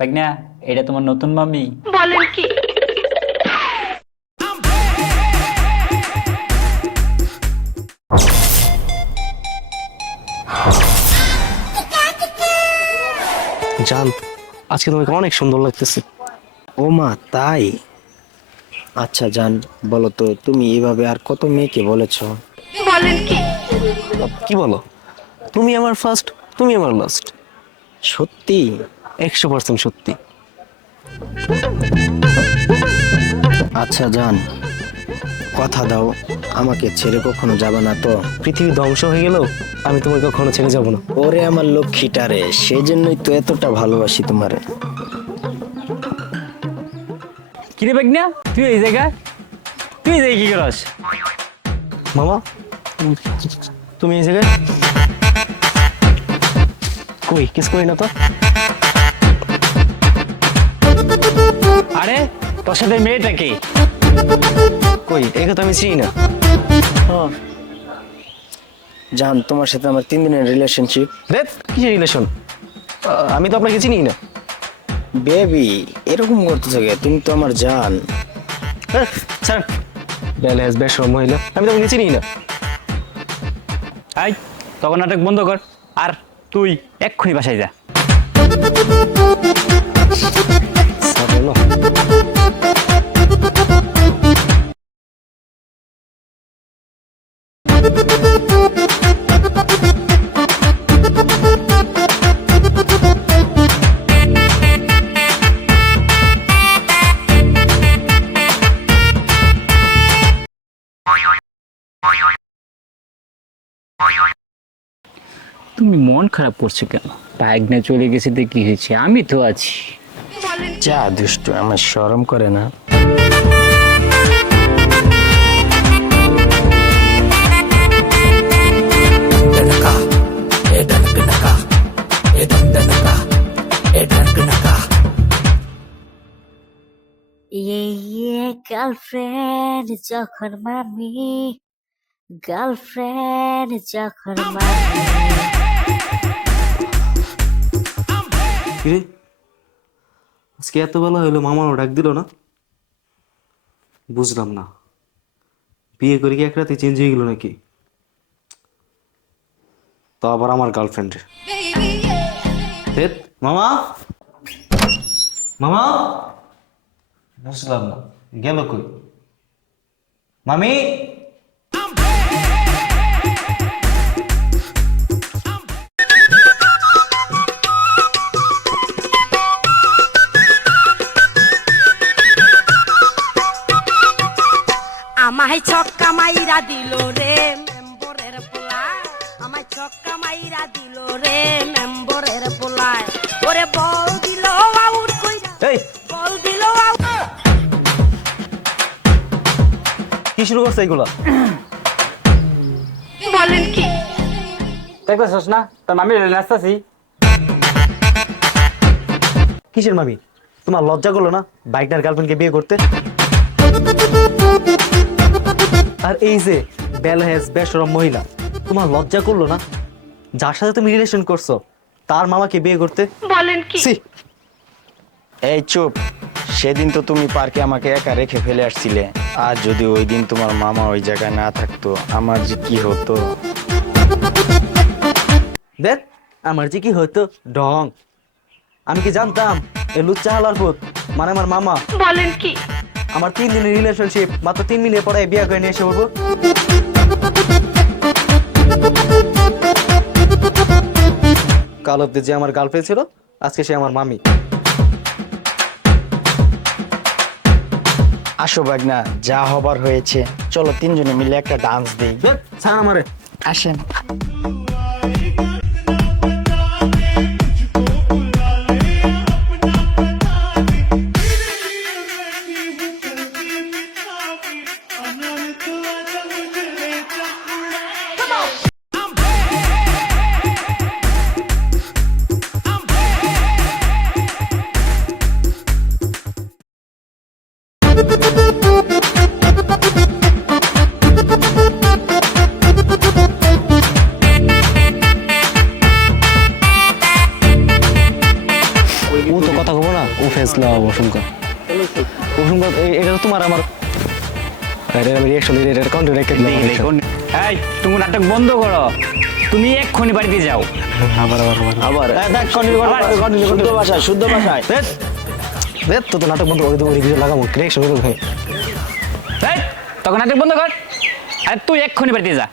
ভাগনা, এটা তোমার নতুন মামি? বলেন কি? জান, আজকে তোমাকে অনেক সুন্দর লাগতেছে। ও মা, তাই? আচ্ছা জান, বলো তো তুমি এভাবে আর কত মেয়েকে বলেছো? বলেন কি? কি বলো? তুমি আমার ফার্স্ট, তুমি আমার লাস্ট। সত্যি? 100% সত্যি। আচ্ছা জান, কথা দাও আমাকে ছেড়ে কখনো যাবে না তো? পৃথিবী ধ্বংস হয়ে গেলেও আমি তোমাকে কখনো ছেড়ে যাব না। ওরে আমার লক্ষ্মীটারে, সেই জন্যই তো এতটা ভালোবাসি তোমারে। কিরে ভাগনা, তুই এই জায়গায় কি করস? মামা, তুমি এই জায়গায় কই? কিস করি না তো। আরে তোর সাথে মেয়েটা কি? কই, একে তো আমি চিনি না। জান, তোমার সাথে আমার 3 দিনের রিলেশনশিপ। দেখ, কিসের রিলেশন? আমি তো আপনাকে চিনি না। বেবি, এরকম করতেছো কে? তুমি তো আমার জান। স্যার, ব্যালেন্স বেশরম মহিলা, আমি তো আপনাকে চিনি না। আই, তখন নাটক বন্ধ কর, আর তুই এক্ষুনি বাসায় যা। স্যার বলো। তুমি মন খারাপ করছো কেন? ভাগনা চলে গেছে তো কি হয়েছে, আমি তো আছি। যা দুষ্টু, আমার শরম করে না? গার্লফ্রেন্ড যখন মামি, গার্লফ্রেন্ড যখন মামি। কিরে, আজকে এত বেলা হইলো, মামাও ডাক দিল না? বুঝলাম না, বিয়ে করে কি এক রাতে চেঞ্জ হয়ে গেল নাকি? তো আবার আমার গার্লফ্রেন্ড। মামা, মামা, বুঝলাম না, গেল কই? মামি, আমায় ছক্কা মাইরা দিল রে মেম্বরের পোলায়, আমায় ছক্কা মাইরা দিল রে মেম্বরের পোলায়। ওরে বল দিল আউট কইরা, এই বল দিল আউট। কি শুরু করছে এগুলা? বলেন কি? দেখতেছস না তোর মামি নাচতাছি? কিসের মামি? তোমার লজ্জা করলো না বাইকটার গার্লফ্রেন্ডকে বিয়ে করতে? আর এই যে বেলহেজ বেশরম মহিলা, তোমার লজ্জা করলো না যার সাথে তুমি রিলেশন করছো তার মামাকে বিয়ে করতে? বলেন কি? ছি! এই চুপ, সেদিন তো তুমি পার্কে আমাকে একা রেখে ফেলে আসছিলে। আর যদি ওই দিন তোমার মামা ওই জায়গায় না থাকতো, আমার যে কি হতো। দেখ, আমার যে কি হতো ঢং। আমি কি জানতাম এ লুচ্চা হালার পুত মানে আমার মামা? বলেন কি? আমার 3 দিনের রিলেশনশিপ মাত্র 3 মিনিট পরে বিয়ে করে নিয়ে এসে বলবো কাল অব্দি যে আমার গার্লফ্রেন্ড ছিল আজকে সে আমার মামি। আসো বাগনা, যা হবার হয়েছে, চলো 3 জনে মিলে একটা ডান্স দিই। ছাড় আমারে। আসেন। দেখলে হবে অসংখ্য এটা তো তোমার আমার আমি রিয়াকশন এটা কন্টেন্ট রেখে দিলাম এই তুমি নাটক বন্ধ করো, তুমি এক্ষুনি বাড়িতে যাও। আবার দেখ শুদ্ধ ভাষায় তো নাটক বন্ধ করে দেবো রিভিউ লাগাবো রিয়াকশন করে ভাই এই, তখন নাটক বন্ধ কর, আর তুই এক্ষুনি বাড়িতে যা।